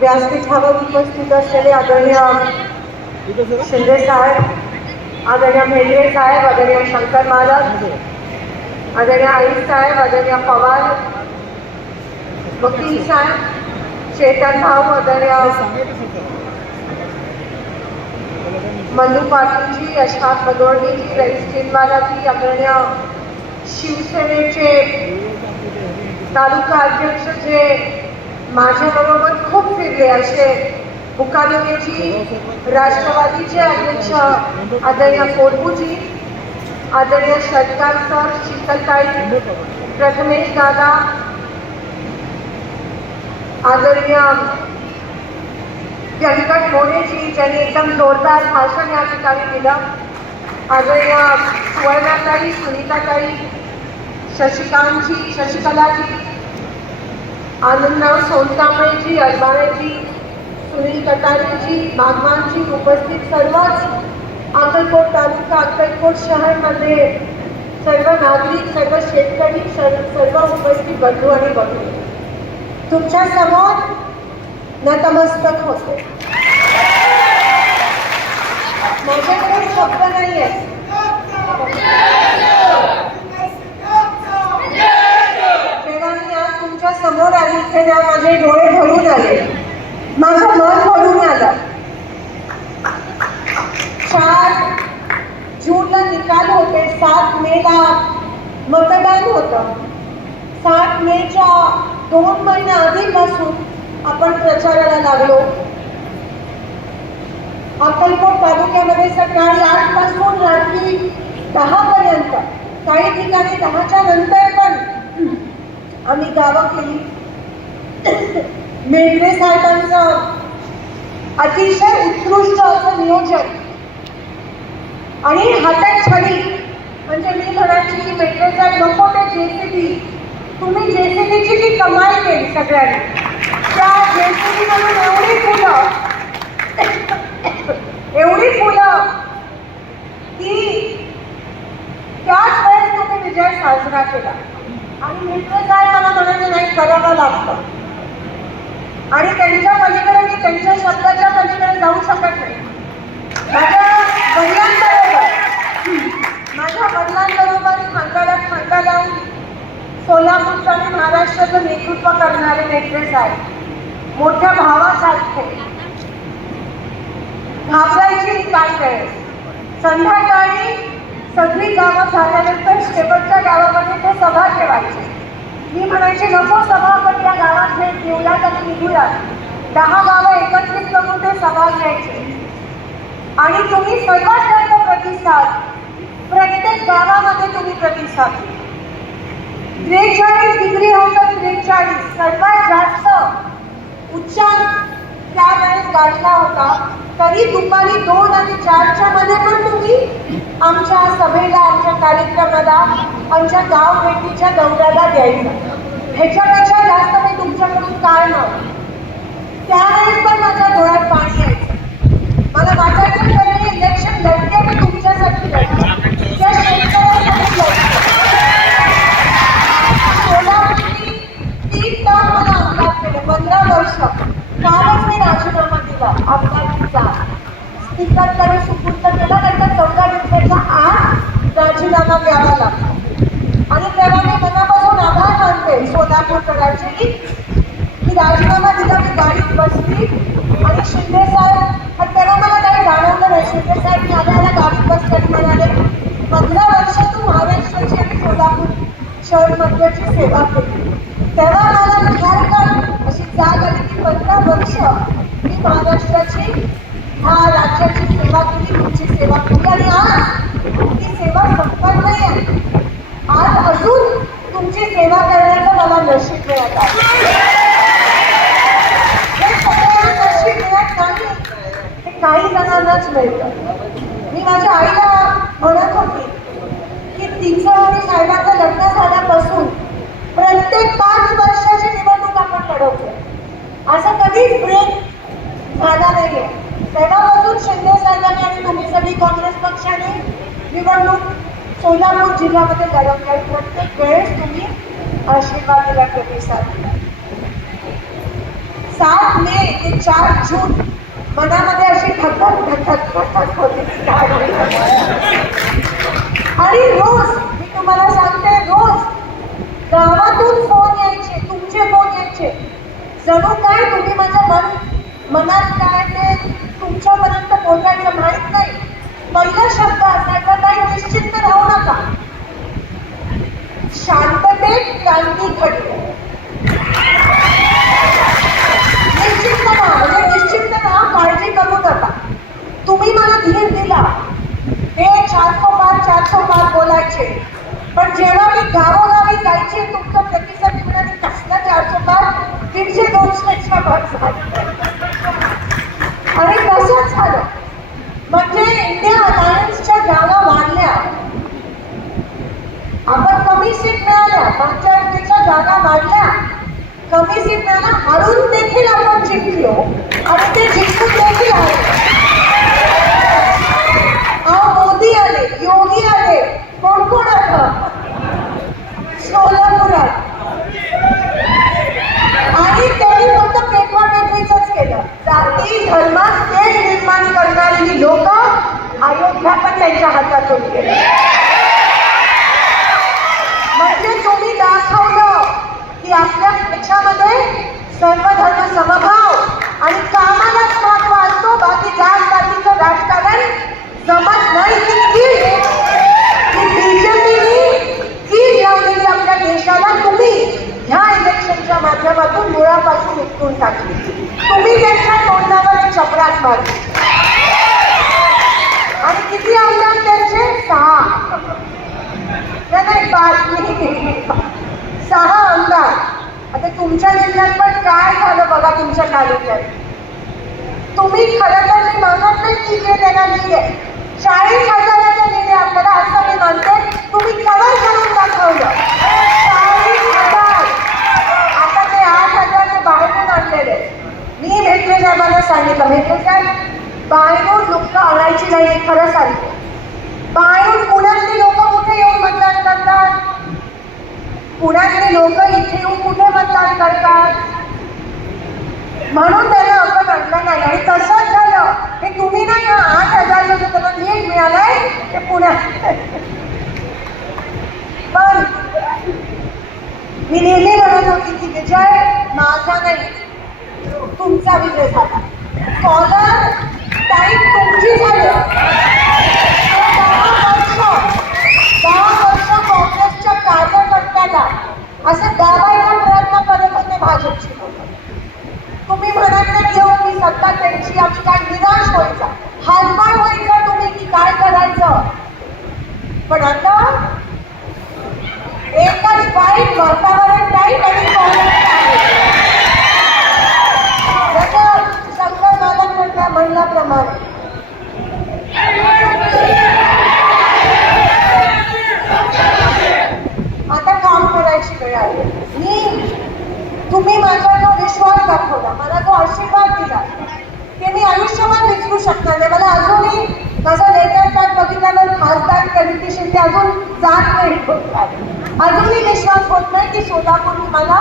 व्यासपीठावर उपस्थित असलेले आदरणीय शिंदे साहेब आदरणीय भेंडे साहेब आदरणीय शंकर महाराज आदरणीय आई साहेब आदरणीय पवार वकील साहेब चेतन भाऊ आदरणीय मल्लू पाटीलजी यशपाल बदोडणीजी रईस चिनवालाजी आदरणीय शिवसेनेचे तालुका अध्यक्ष जे माझ्याबरोबर खूप फिरले असे मुकादमेची राष्ट्रवादीचे अध्यक्ष आदरणीय कोरबूजी आदरणीय षटकार सर शीतलताई प्रथमेश दादा आदरणीय व्यंकट मोरेजी ज्यांनी एकदम जोरदार भाषण या ठिकाणी दिलं. आदरणीय सुवर्णाताई सुनीताताई शशिकांतजी शशिकलाजी आनंदराव सोनकांबळेजी अडबाळेजी सुनील कटारेजी बागवानजी उपस्थित सर्वच अक्कलकोट तालुका अक्कलकोट शहरमध्ये सर्व नागरिक सर्व शेतकरी सर्व सर्व उपस्थित बंधू आणि बघू तुमच्यासमोर नतमस्तक होते. माझ्याकडे शब्द नाही आहे जेव्हा मी आज तुमच्या समोर तेव्हा माझे डोळे भरून आले. माझं मन भरून आलं. चार जूनला निकाल होते सात मेला मतदान होतं. सात मेच्या दोन महिन्या आधीपासून आपण प्रचाराला लागलो. अक्कलकोट तालुक्यामध्ये सकाळी आठपासून रात्री दहा पर्यंत काही ठिकाणी दहाच्या नंतर पण आम्ही गावं केली. मेघरे साहेबांचं अतिशय उत्कृष्ट असं नियोजन. आणि हातात छडी म्हणजे मी म्हणायची की मेट्रो साहेब नको ते जेसीबी तुम्ही जेसीबीची ती कमाल केली सगळ्यांनी. त्या जेसीबी मधून एवढी फुलं एवढी फुलं की त्याच वेळेस तुम्ही विजय साजरा केला. आणि मित्र साहेब मला म्हणायचं नाही करावं लागतं. आणि त्यांच्या पलीकडे मी त्यांच्या शब्दाच्या पलीकडे जाऊ शकत नाही. माझ्या वडिलांबरोबर माझ्या वडिलांबरोबर खांद्याला खांदा लावून सोलापूरचं आणि महाराष्ट्राचं नेतृत्व करणारे नेते आहे मोठ्या भावासारखे. घाबरायची काय वेळेस संध्याकाळी सगळी गावं झाल्यानंतर शेवटच्या गावामध्ये ते सभा ठेवायचे. मी म्हणायचे नको सभा आपण या गावात भेट घेऊयात आणि निघूयात दहा गावं एकत्रित करून ते सभा घ्यायचे. आणि तुम्ही सर्वात जास्त प्रतिसाद. प्रत्येक गावामध्ये तुम्ही प्रतिसाद. त्रेचाळीस डिग्री होतं त्रेचाळीस. सर्वात जास्त उच्चार त्यावेळेस गाठला होता. तरी दुपारी दोन आणि चारच्या मध्ये पण तुम्ही आमच्या सभेला आमच्या कार्यक्रमाला आमच्या गाव भेटीच्या दौऱ्याला द्यायचा. ह्याच्यापेक्षा जास्त मी तुमच्याकडून काय नव्हतं त्यावेळेस पण माझ्या डोळ्यात पाणी यायचं. मला वाटायचं की मी इलेक्शन लढते मी तुमच्यासाठी. लढते त्या शेतकऱ्यांसाठी लढते सोलापूरची तीन टर्म मला आमदार केले पंधरा वर्ष कालच मी राजीनामा दिला आमदारकीचा स्पीकरकडे सुपूर्द केला त्याचा चौदा दिवसाच्या आत राजीनामा द्यावा लागतो आणि तेव्हा मी मनापासून आभार मानते सोलापूरकरांचे की मी राजीनामा दिला मी गाडीत बसली आणि शिंदे साहेब पण तेव्हा मला काही जाणवलं नाही शिंदे साहेब मी आल्याला गाडीत बसले आणि म्हणाले पंधरा वर्ष तू महाराष्ट्राची आणि सोलापूर क्षण मध्यची सेवा केली. तेव्हा मला झारखंड अशी जाग आली की पंधरा वर्ष मी महाराष्ट्राची ह्या राज्याची सेवा केली तुमची सेवा केली. आणि आज ती सेवा संपत नाही आहे. आज अजून तुमची सेवा करण्याचं मला नशीब मिळत आहे. नाही. काही जणांनाच मिळतं. मी माझ्या आईला म्हणत होती की तिचं साहेबांचं लग्न झाल्यापासून प्रत्येक पाच वर्षाची निवडणूक आपण लढवतो. असं कधीच ब्रेक झाला नाहीये. तेव्हापासून शिंदे साहेबांनी आणि मनीसाठी सगळी काँग्रेस पक्षाने निवडणूक सोलापूर जिल्ह्यामध्ये लढवली आणि प्रत्येक वेळेस तुम्ही आशीर्वाद दिला प्रतिसाद दिला सात मे ते चार जून मनामध्ये अशी धकधक धकधक धकधक होती. काय आणि रोज मी तुम्हाला सांगते रोज. गावातून फोन यायचे तुमचे फोन यायचे. जणू काय तुम्ही माझ्या मन मनात काय ते तुमच्यापर्यंत पोहोचायचं माहीत नाही. पहिला शब्द असायचा काही निश्चिंत राहू नका. शांततेत क्रांती घडते. निश्चिंत राहा म्हणजे निश्चिंत राहा काळजी करू नका. तुम्ही मला धीर दिला. ते चारशो पाच चारशो पाच बोलायचे. पण जेव्हा मी गावोगावी जायचे तुमचं प्रतिसाद मिळाली कसला चारशे पाच? दीडशे दोनशेच्या पाच आणि तसंच झालं. म्हणजे इंडिया अलायन्सच्या जागा वाढल्या. आपण कमी सीट मिळाल्या. मागच्या जागा वाढल्या. कमी सीट मिळाल्या. हरून देखील आपण जिंकलो. आणि ते जिंकून देखील आहे मोदी आले योगी आले कोण कोण आलं सोलापुरात. आणि त्यांनी फक्त पेटवा पेटवीच केलं. जाती धर्मात तेच निर्माण करणारी लोक अयोध्या पण त्यांच्या हातातून होते म्हणजे तुम्ही दाखवलं की आपल्या पक्षामध्ये सर्व धर्म समभाव आणि कामालाच महत्त्व असतो बाकी जात जातीचं राजकारण जमत नाही ती कीड की बीजेपीने कीड लावलेली आपल्या देशाला तुम्ही ह्या इलेक्शनच्या माध्यमातून मुळापासून उपटून टाकली. तुम्ही त्यांच्या तोंडावर चपरात मारली. आणि किती आमदार त्यांचे? सहा. नाही, सहा आमदार आता तुमच्या जिल्ह्यात पण काय झालं बघा तुमच्या तालुक्यात. तुम्ही खरं तर मी मानत नाही की जे त्यांना लिहिले चाळीस हजाराचे लिहिले आपल्याला असं मी मानते तुम्ही कवर करून दाखवलं चाळीस हजार आता ते आठ हजार ते बाहेरून आणलेले मी भेटले साहेबांना सांगितलं. भेटले काय? बाहेरून लोक आणायची नाही हे खरं सांगते. बाहेरून पुण्यातली लोक कुठे येऊन मतदान करतात? पुण्यातले लोक इथे येऊन कुठे मतदान करतात? म्हणून त्याला आपण आणलं नाही. आणि तसंच झालं. हे तुम्ही नाही हा आठ हजार जो त्यांना नीट मिळालाय ते पुण्यात. पण मी नेहमी म्हणत होती की विजय माझा नाही. तुमचा विजय झाला. कॉलर टाईप तुमची झाली दहा वर्ष दहा वर्ष काँग्रेसच्या कार्यकर्त्याला असं दाबायचा प्रयत्न करत होते भाजपची लोक तुम्ही म्हणाले घेऊन मी सत्ता त्यांची आम्ही काय निराश व्हायचा हालपाळ व्हायचा तुम्ही की काय करायचं पण आता एकच वाईट वातावरण टाईट आणि काँग्रेस जसं शंकर मालक म्हणता म्हणल्याप्रमाणे आता काम करायची वेळ आली मी तुम्ही माझा जो होता. मला तो आशीर्वाद दिला. की मी आयुष्यभर विसरू शकणार नाही. मला अजूनही माझा लेटर कार्ड बघितल्यावर खासदार कलिती शिंदे अजून जात नाही अजूनही विश्वास होत नाही की सोलापूर मला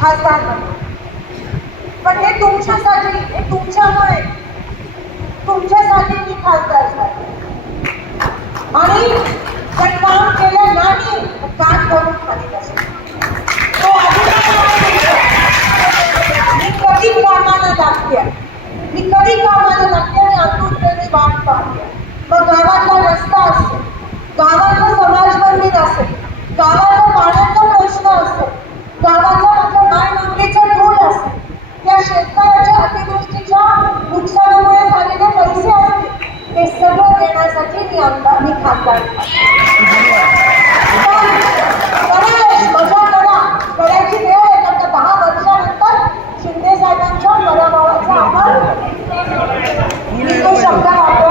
खासदार पण हे तुमच्यासाठी हे तुमच्यामुळे तुमच्यासाठी मी खासदार झाले. आणि जर काम केलं नाही तर कान धरून खाली बसेल. तो अधिकार मी कधी कामाला लागते मी कधी कामाला लागते आणि आतुरतेने वाट पाहते मग गावातला रस्ता असेल गावातलं समाज मंदिर असेल गावातला पाण्याचा प्रश्न असेल गावाचा माझ्या माय नोंदीचा टोल असेल त्या शेतकऱ्याच्या अतिवृष्टीच्या नुकसानामुळे झालेले पैसे असतील ते सगळं देण्यासाठी मी आमदार मी खासदार गणेश मजा करा करायची वेळ आहे कारण का दहा वर्षानंतर शिंदे साहेबांच्या पराभवाचा आपण मी तो शब्द वापरतो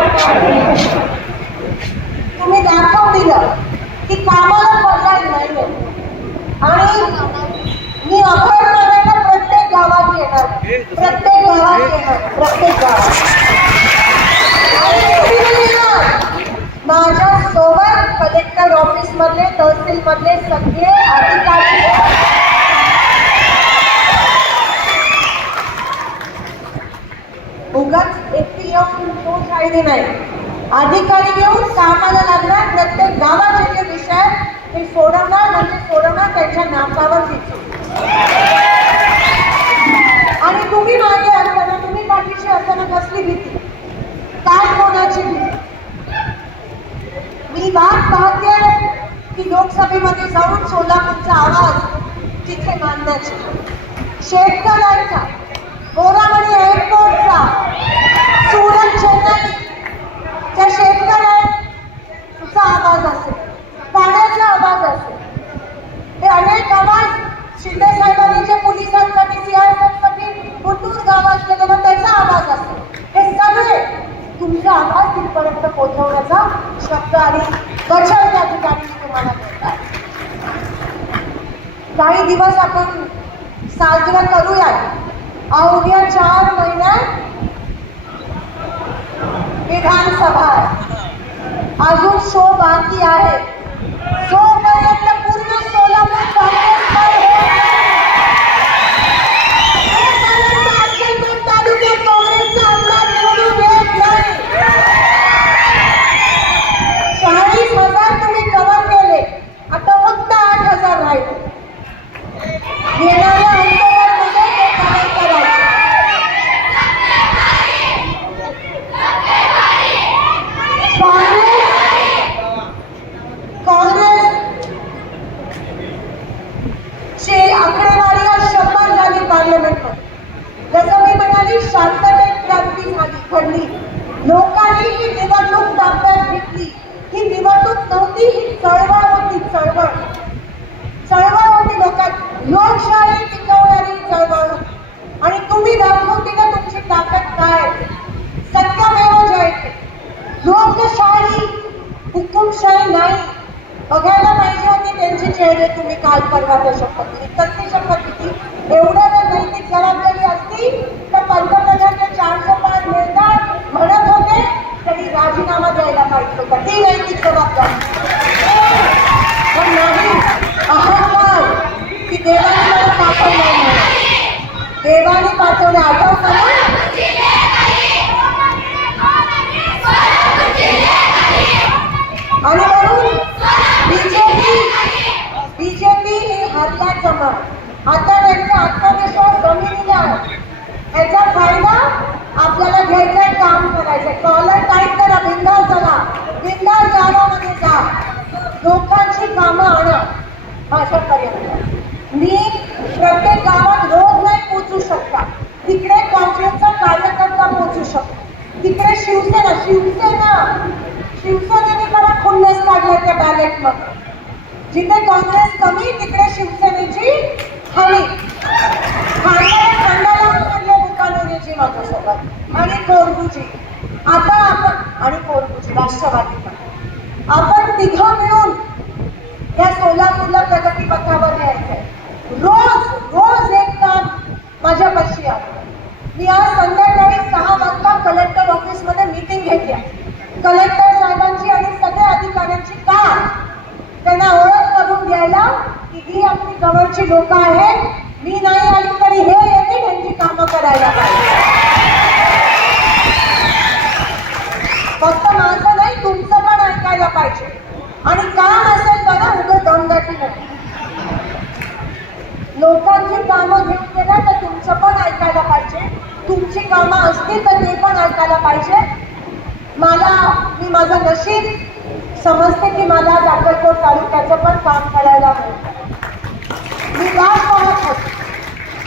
तुम्ही दाखवून दिलं की कामाला पर्याय नाही आणि मी अभय करायला प्रत्येक गावात येणार प्रत्येक गावात येणार प्रत्येक गावात आणि कुठे येणार माझ्या सोबत कलेक्टर ऑफिस मधले तहसील मधले सगळे अधिकारी खरेदी नाही. अधिकारी येऊन कामाला लागला प्रत्येक गावाचे जे विषय आहेत, ते सोडवणार म्हणजे सोडवणार त्यांच्या नाकावर घेतो. आणि तुम्ही मागे असताना तुम्ही पाठीशी असताना कसली भीती? काय कोणाची भीती? मी वाट पाहते की लोकसभेमध्ये जाऊन सोलापूरचा आवाज तिथे मांडण्याची शेतकऱ्यांचा बोरावणी एअरपोर्टचा सुरत चेन्नई त्या शेतकऱ्यांचा आवाज असेल पाण्याचा आवाज असेल हे अनेक आवाज शिंदे साहेबांनी जे पोलिसांसाठी सीआयएसएफसाठी कुटूर गावात केलेला त्याचा आवाज असेल हे सगळे तुमचा आवाज तिथपर्यंत पोहोचवण्याचा शब्द आणि वचन त्या ठिकाणी तुम्हाला मिळतात. काही दिवस आपण साजरा करूयात. अवघ्या चार महिन्यात विधानसभा. अजून शो बाकी आहे. जोपर्यंत पूर्ण सोलापूर काँग्रेसवर होत नाही, तोपर्यंत अक्कलकोट तालुक्यात काँग्रेसचा आमदार निवडून येत नाही चाळीस हजार तुम्ही कव्हर केले आता फक्त आठ हजार राहिले येणाऱ्या ऑक्टोबरमध्ये ते कव्हर करायचे काँग्रेस काँग्रेस ची आकडेवारी आज शंभर झाली पार्लमेंटमध्ये जसं मी म्हणाली शांततेत क्रांती झाली घडली लोकांनी ही निवडणूक ताब्यात घेतली ही निवडणूक नव्हती ही चळवळ होती चळवळ चळवळ होती लोकांत लोकशाही टिकवणारी चळवळ होती आणि तुम्ही दाखवून दिलं तुमची ताकद काय आहे. सत्यामेव जयते लोकशाही हुकुमशाही नाही. बघायला पाहिजे होते त्यांचे चेहरे तुम्ही काल परवा त्या शपथ कसली शपथ घेतली. एवढ्या जर नैतिक जबाबदारी असती तर पंतप्रधानचे चारशे पाच मिळतात म्हणत होते तरी राजीनामा द्यायला पाहिजे होता. ती नैतिक जबाबदारी. पण नाही अहंकार की देवाने मला पाठवलं नाही. देवाने पाठवलं आठवतं ना आणि म्हणून बीजेपी बीजेपी ही हातात जमा आता त्यांचा आत्मविश्वास जमिनीला आहे. याचा फायदा आपल्याला घ्यायचा काम करायचंय कॉलर टाईट करा बिंदास चला बिंदास गावामध्ये जा लोकांची कामं आणा अशापर्यंत मी प्रत्येक गावात रोज नाही पोचू शकता तिकडे काँग्रेसचा कार्यकर्ता पोचू शकतो तिकडे शिवसेना शिवसेना शिवसेनेने मला खुन्नस काढलं त्या बॅलेटमध्ये जिथे काँग्रेस कमी तिकडे शिवसेनेची हवी खाणाऱ्या खंडाला म्हणले बुकानोजीची माझ्यासोबत आणि कोरगुजी. आता आपण आणि कोरगुजी राष्ट्रवादी आपण तिघं मिळून या सोलापूरला प्रगती पथावर न्यायचंय रोज रोज एक काम माझ्यापाशी आहे मी आज संध्याकाळी सहा वाजता कलेक्टर ऑफिसमध्ये मीटिंग घेतली कलेक्टर साहेबांची आणि सगळ्या अधिकाऱ्यांची का त्यांना ओळख करून द्यायला की ही आपली जवळची लोक आहेत. मी नाही आली तरी हे येते त्यांची कामं करायला पाहिजे. फक्त माझं नाही तुमचं पण ऐकायला पाहिजे. आणि काम असेल बघा उगं दमदाटी नाही लोकांची कामं घेऊन गेल्या तर तुमचं पण ऐकायला पाहिजे. तुमची कामं असतील तर ते पण ऐकायला पाहिजे. मला मी माझं नशीब समजते की मला अक्कलकोट तालुक्याचं पण काम करायला मिळतं मी वाट पाहत होते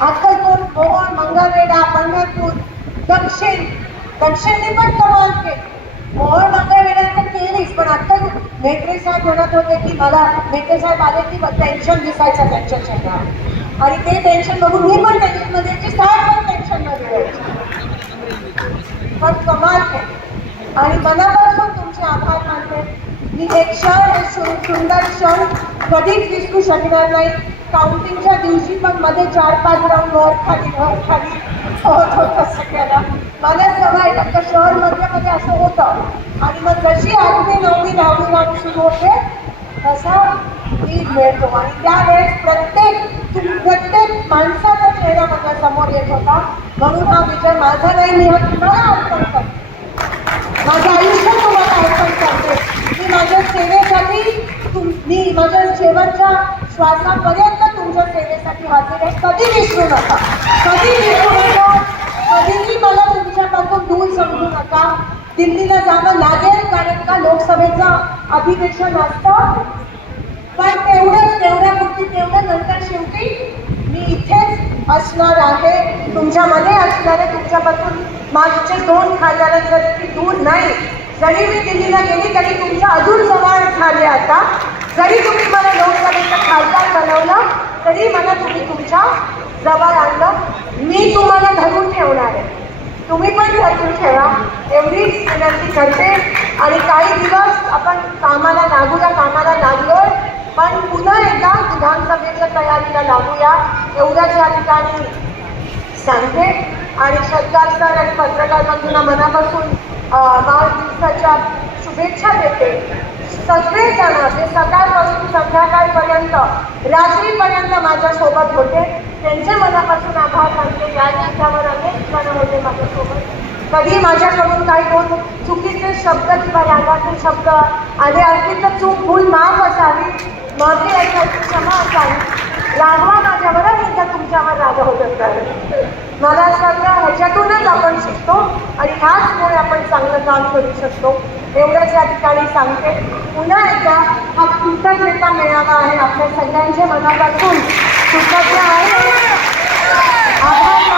अक्कलकोट मोहोळ मंगळवेढा पंढरपूर दक्षिण दक्षिणने पण कमाल केली. मोहोळ मंगळवेढा तर केलीच पण आता मेत्रे साहेब म्हणत होते की मला मेत्रे साहेब आले की टेन्शन दिसायचं त्यांच्या चेहऱ्यावर आणि ते टेन्शन बघून मी पण टेन्शनमध्ये यायची साहेब पण टेन्शनमध्ये यायचे. पण कमाल केली. आणि मनापासून तुमचे आभार मानते. मी एक क्षण सुंदर क्षण कधीच विसरू शकणार नाही. काउंटिंगच्या दिवशी पण मध्ये चार पाच राऊंड वर खाली वर खाली. होत होतं सगळ्याला मला सवय का शहरमध्ये मध्ये असं होतं. आणि मग जशी आठवी नववी दहावी राऊंड सुरू होते तसा मी मिळतो आणि त्यावेळेस प्रत्येक प्रत्येक माणसाचा चेहरा माझ्यासमोर येत होता. म्हणून हा विजय माझा नाही मी हा तुम्हाला अर्पण करते? माझं आयुष्य तुम्हाला अर्पण करते. मी माझ्या सेवेसाठी तुम मी माझ्या शेवटच्या श्वासापर्यंत तुमच्या सेवेसाठी हजर आहे. कधी विसरू नका. कधी विसरू नका. कधीही मला तुमच्यापासून दूर समजू नका. दिल्लीला जावं लागेल कारण का लोकसभेचं अधिवेशन असतं. पण तेवढंच तेवढ्यापुरती तेवढं नंतर शेवटी मी इथेच असणार आहे. तुमच्यामध्ये असणार आहे. तुमच्यापासून मागचे दोन खासदार जरी दूर नाही जरी मी दिल्लीला गेली तरी तुमच्या अजून जवळ झाले आता. जरी तुम्ही मला लोकसभेचं खासदार बनवलं तरी मला तुम्ही तुमच्या जवळ आणलं. मी तुम्हाला धरून ठेवणार आहे. तुम्ही पण धरून ठेवा. एवढीच विनंती करते. आणि काही दिवस आपण कामाला लागूया कामाला लागलो पण पुन्हा एकदा विधानसभेच्या तयारीला लागूया. एवढ्याच या ठिकाणी सांगते. आणि सरकार सर आणि पत्रकार बंधूंना मनापासून अं, वाढदिवसाच्या शुभेच्छा देते. सगळेजण ते सकाळपासून संध्याकाळपर्यंत रात्रीपर्यंत माझ्यासोबत होते. त्यांचे मनापासून आभार मानते. या दिवसावर अनेक जण होते माझ्यासोबत. कधी माझ्याकडून काही दोन चुकीचे शब्द किंवा रागाचे शब्द आले असतील तर चूक भूल माफ असावी माफी ऐकायची क्षमा असावी. रागवा माझ्यावर एकदा तुमच्यावर राग होत असतात मला असं वाटतं ह्याच्यातूनच आपण शिकतो आणि ह्याचमुळे आपण चांगलं काम करू शकतो. एवढंच या ठिकाणी सांगते. पुन्हा एकदा हा कृतज्ञता मिळाला आहे आपल्या सगळ्यांच्या मनापासून. कृतज्ञ आहे. आभार.